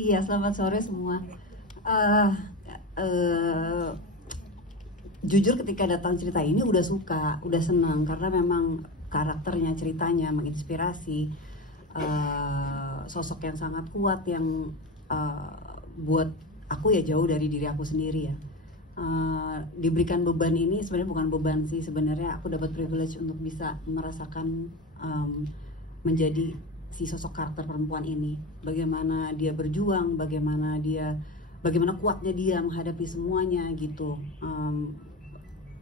Iya, selamat sore semua. Eh, eh, Jujur ketika datang cerita ini udah suka, udah senang karena memang karakternya, ceritanya menginspirasi. Sosok yang sangat kuat yang eh, buat aku ya jauh dari diri aku sendiri ya. Diberikan beban ini sebenarnya bukan beban sih, sebenarnya aku dapat privilege untuk bisa merasakan menjadi si sosok karakter perempuan ini, bagaimana dia berjuang, bagaimana kuatnya dia menghadapi semuanya gitu.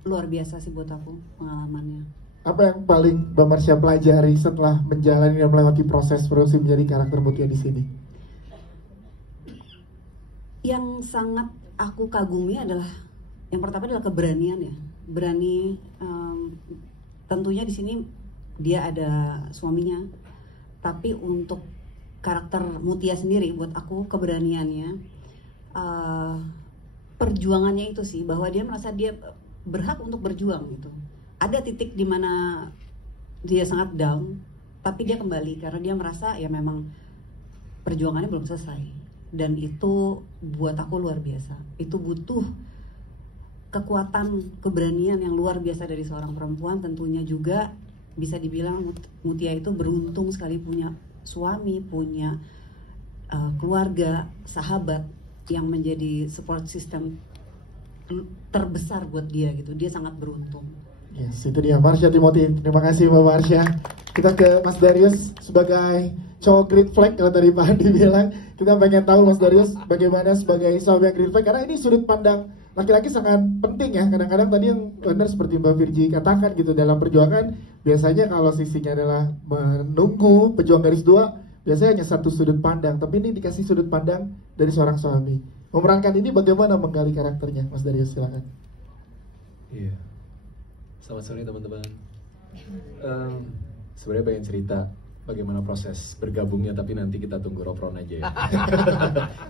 Luar biasa sih buat aku pengalamannya. Apa yang paling Mbak Marsha pelajari setelah menjalani dan melewati proses produksi menjadi karakter Mutia di sini? Yang sangat aku kagumi adalah yang pertama adalah keberanian ya, berani. Tentunya di sini dia ada suaminya, tapi untuk karakter Mutia sendiri buat aku keberaniannya, perjuangannya itu sih, bahwa dia merasa dia berhak untuk berjuang gitu. Ada titik di mana dia sangat down, tapi dia kembali karena dia merasa ya memang perjuangannya belum selesai, dan itu buat aku luar biasa. Itu butuh kekuatan, keberanian yang luar biasa dari seorang perempuan. Tentunya juga bisa dibilang Mutia itu beruntung sekali punya suami, punya keluarga, sahabat yang menjadi support system terbesar buat dia gitu. Dia sangat beruntung. Yes, itu dia Marsha Timothy. Terima kasih Mbak Marsha. Kita ke Mas Darius sebagai cowok green flag. Kalau tadi Pak Andi bilang, kita pengen tahu Mas Darius bagaimana sebagai suami yang green flag, karena ini sudut pandang laki-laki sangat penting ya. Kadang-kadang tadi yang benar seperti Mbak Virgi katakan gitu, dalam perjuangan biasanya kalau sisinya adalah menunggu pejuang garis dua, biasanya hanya satu sudut pandang, tapi ini dikasih sudut pandang dari seorang suami. Memerankan ini bagaimana menggali karakternya, Mas Darius, silakan. Iya. Selamat sore teman-teman. Sebenarnya banyak cerita bagaimana proses bergabungnya, tapi nanti kita tunggu Ropron aja ya.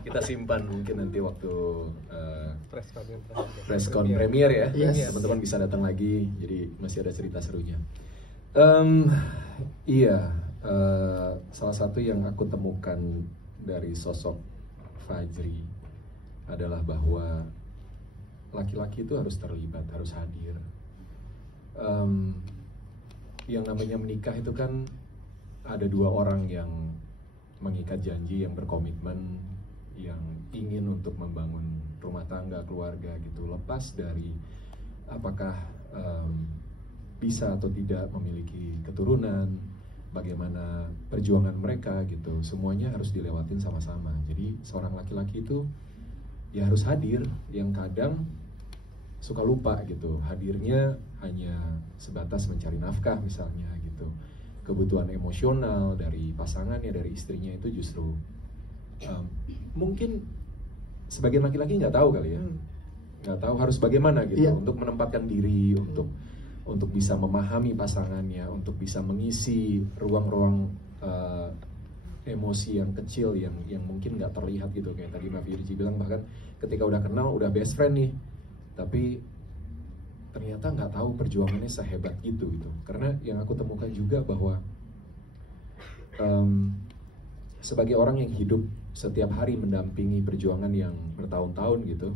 Kita simpan mungkin nanti waktu preskon premier ya. Yes. Teman-teman bisa datang lagi, jadi masih ada cerita serunya. Iya, salah satu yang aku temukan dari sosok Fajri adalah bahwa laki-laki itu harus terlibat, harus hadir. Yang namanya menikah itu kan ada dua orang yang mengikat janji, yang berkomitmen, yang ingin untuk membangun rumah tangga, keluarga gitu. Lepas dari apakah bisa atau tidak memiliki keturunan, bagaimana perjuangan mereka gitu, semuanya harus dilewatin sama-sama. Jadi seorang laki-laki itu ya harus hadir, yang kadang suka lupa gitu, hadirnya hanya sebatas mencari nafkah misalnya gitu. Kebutuhan emosional dari pasangannya, dari istrinya itu justru mungkin sebagian laki-laki nggak tahu kali ya, nggak tahu harus bagaimana gitu untuk menempatkan diri, untuk bisa memahami pasangannya, untuk bisa mengisi ruang-ruang emosi yang kecil yang mungkin nggak terlihat gitu. Kayak tadi Mbak Virgi bilang, bahkan ketika udah kenal, udah best friend nih, tapi ternyata nggak tahu perjuangannya sehebat itu gitu. Karena yang aku temukan juga bahwa sebagai orang yang hidup setiap hari mendampingi perjuangan yang bertahun-tahun gitu,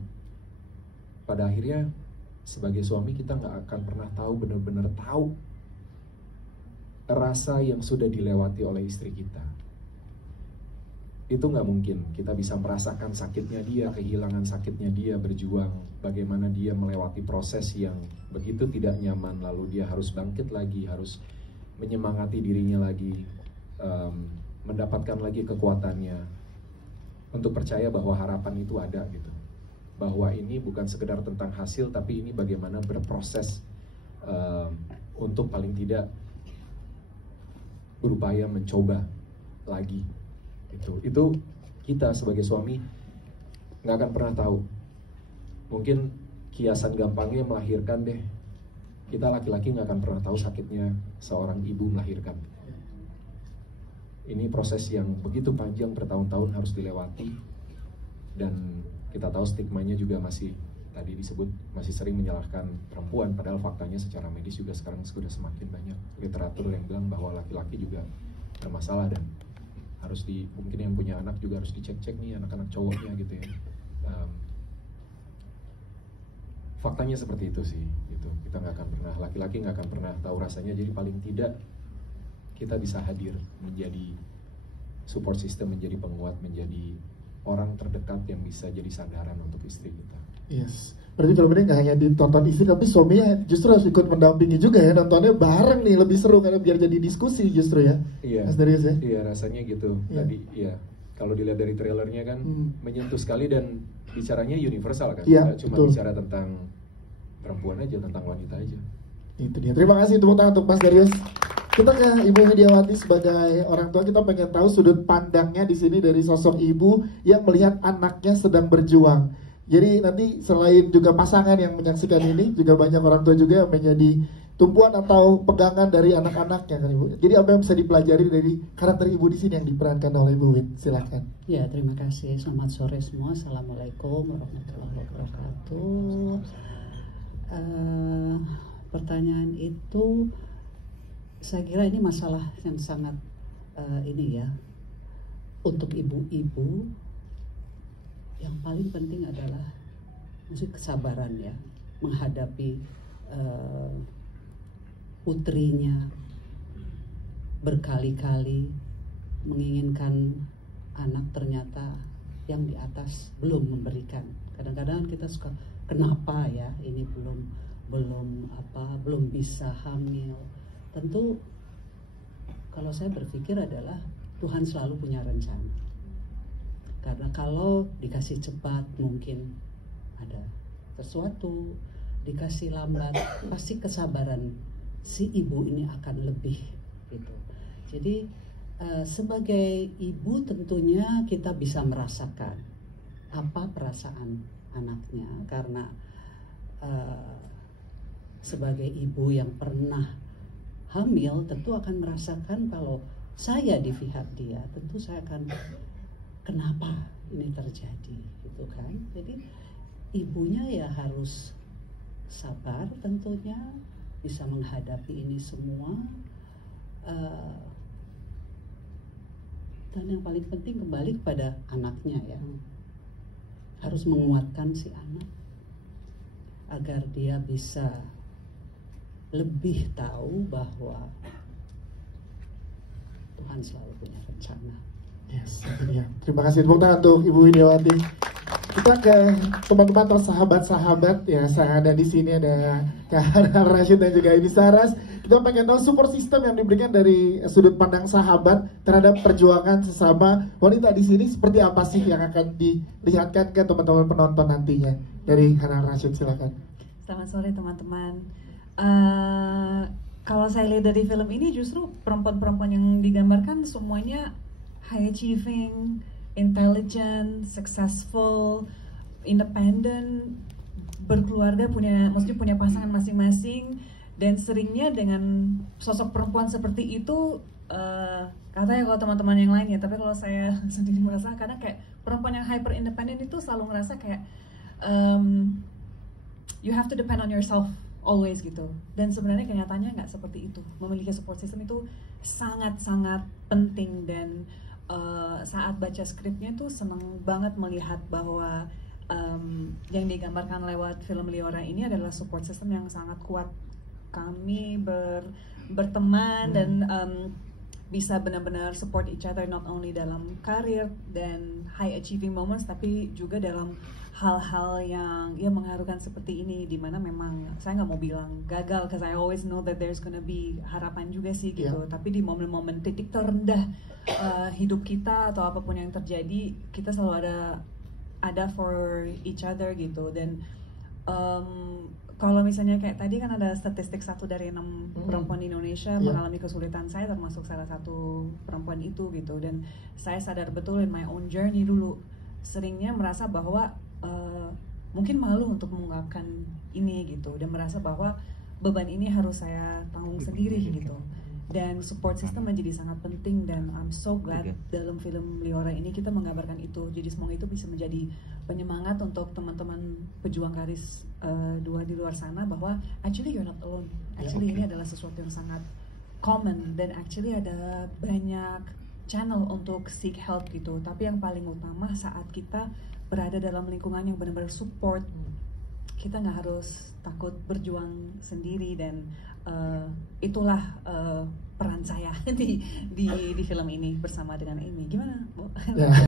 pada akhirnya sebagai suami kita nggak akan pernah tahu, benar-benar tahu rasa yang sudah dilewati oleh istri kita. Itu nggak mungkin kita bisa merasakan sakitnya dia, kehilangan sakitnya dia, berjuang, bagaimana dia melewati proses yang begitu tidak nyaman, lalu dia harus bangkit lagi, harus menyemangati dirinya lagi, mendapatkan lagi kekuatannya untuk percaya bahwa harapan itu ada gitu, bahwa ini bukan sekedar tentang hasil, tapi ini bagaimana berproses untuk paling tidak berupaya mencoba lagi. Itu kita sebagai suami nggak akan pernah tahu. Mungkin kiasan gampangnya melahirkan deh. Kita laki-laki nggak akan pernah tahu sakitnya seorang ibu melahirkan. Ini proses yang begitu panjang, bertahun-tahun harus dilewati. Dan kita tahu stigmanya juga masih, tadi disebut, masih sering menyalahkan perempuan. Padahal faktanya secara medis juga sekarang sudah semakin banyak literatur yang bilang bahwa laki-laki juga bermasalah dan harus mungkin yang punya anak juga harus dicek-cek nih anak-anak cowoknya gitu ya. Faktanya seperti itu sih, gitu. Kita nggak akan pernah, laki-laki nggak akan pernah tahu rasanya. Jadi paling tidak kita bisa hadir menjadi support system, menjadi penguat, menjadi orang terdekat yang bisa jadi sandaran untuk istri kita. Yes. Berarti film ini nggak hanya ditonton istri, tapi suaminya justru harus ikut mendampingi juga ya, nontonnya bareng nih, lebih seru karena biar jadi diskusi justru ya. Iya. Mas Darius ya. Iya, rasanya gitu. Iya. Tadi ya kalau dilihat dari trailernya kan menyentuh sekali dan bicaranya universal kan. Iya, Nggak cuma betul. bicara tentang perempuan aja, tentang wanita aja. Itu dia. Terima kasih tepuk tangan untuk Mas Darius. Kita ke Ibu Widiawati sebagai orang tua, kita pengen tahu sudut pandangnya di sini dari sosok ibu yang melihat anaknya sedang berjuang. Jadi nanti selain juga pasangan yang menyaksikan ini, juga banyak orang tua juga yang menjadi tumpuan atau pegangan dari anak-anaknya kan Ibu. Jadi apa yang bisa dipelajari dari karakter Ibu di sini yang diperankan oleh Ibu Wid? Silakan. Ya, terima kasih. Selamat sore semua. Assalamualaikum warahmatullahi wabarakatuh. Pertanyaan itu, saya kira ini masalah yang sangat ini ya, untuk ibu-ibu yang paling penting adalah mesti kesabaran ya, menghadapi putrinya berkali-kali menginginkan anak, ternyata yang di atas belum memberikan. Kadang-kadang kita suka, kenapa ya ini belum bisa hamil. Tentu kalau saya berpikir adalah Tuhan selalu punya rencana. Karena kalau dikasih cepat mungkin ada sesuatu, dikasih lambat pasti kesabaran si ibu ini akan lebih gitu. Jadi sebagai ibu tentunya kita bisa merasakan apa perasaan anaknya, karena sebagai ibu yang pernah hamil tentu akan merasakan kalau saya di pihak dia, tentu saya akan, kenapa ini terjadi gitu kan. Jadi ibunya ya harus sabar tentunya, bisa menghadapi ini semua, dan yang paling penting kembali kepada anaknya ya, harus menguatkan si anak agar dia bisa lebih tahu bahwa Tuhan selalu punya rencana. Yes, itu dia. Terima kasih tepuk tangan untuk Ibu Widiawati. Kita ke teman-teman atau sahabat-sahabat ya, saya ada di sini, ada Kak Hanar Rashid dan juga Ibi Saras. Kita pengen tahu support system yang diberikan dari sudut pandang sahabat terhadap perjuangan sesama wanita di sini seperti apa sih yang akan dilihatkan ke teman-teman penonton nantinya. Dari Hanar Rashid, silakan. Selamat sore teman-teman. Kalau saya lihat dari film ini justru perempuan-perempuan yang digambarkan semuanya high achieving, intelligent, successful, independent, berkeluarga, maksudnya punya pasangan masing-masing, dan seringnya dengan sosok perempuan seperti itu, katanya kalau teman-teman yang lain ya, tapi kalau saya sendiri merasa kadang kayak perempuan yang hyper independent itu selalu ngerasa kayak you have to depend on yourself always gitu. Dan sebenarnya kenyataannya nggak seperti itu. Memiliki support system itu sangat-sangat penting, dan saat baca skripnya tuh seneng banget melihat bahwa yang digambarkan lewat film Liora ini adalah support system yang sangat kuat. Kami berteman dan bisa benar-benar support each other, not only dalam karir dan high achieving moments, tapi juga dalam hal-hal yang ya mengharukan seperti ini, dimana memang saya nggak mau bilang gagal, because I always know that there's gonna be harapan juga sih gitu. Tapi di momen-momen titik terendah hidup kita atau apapun yang terjadi, kita selalu ada for each other gitu. Dan kalau misalnya kayak tadi kan ada statistik 1 dari 6 perempuan di Indonesia mengalami kesulitan, saya termasuk salah satu perempuan itu gitu. Dan saya sadar betul in my own journey dulu seringnya merasa bahwa mungkin malu untuk mengungkapkan ini gitu, dan merasa bahwa beban ini harus saya tanggung sendiri gitu. Dan support system menjadi sangat penting, dan I'm so glad dalam film Liora ini kita menggambarkan itu. Jadi semua itu bisa menjadi penyemangat untuk teman-teman pejuang garis 2 di luar sana, bahwa actually you're not alone. Actually ini adalah sesuatu yang sangat common, dan actually ada banyak channel untuk seek help gitu. Tapi yang paling utama saat kita berada dalam lingkungan yang benar-benar support, kita nggak harus takut berjuang sendiri. Dan itulah peran saya di film ini bersama dengan Amy. Gimana, Bu? Ya.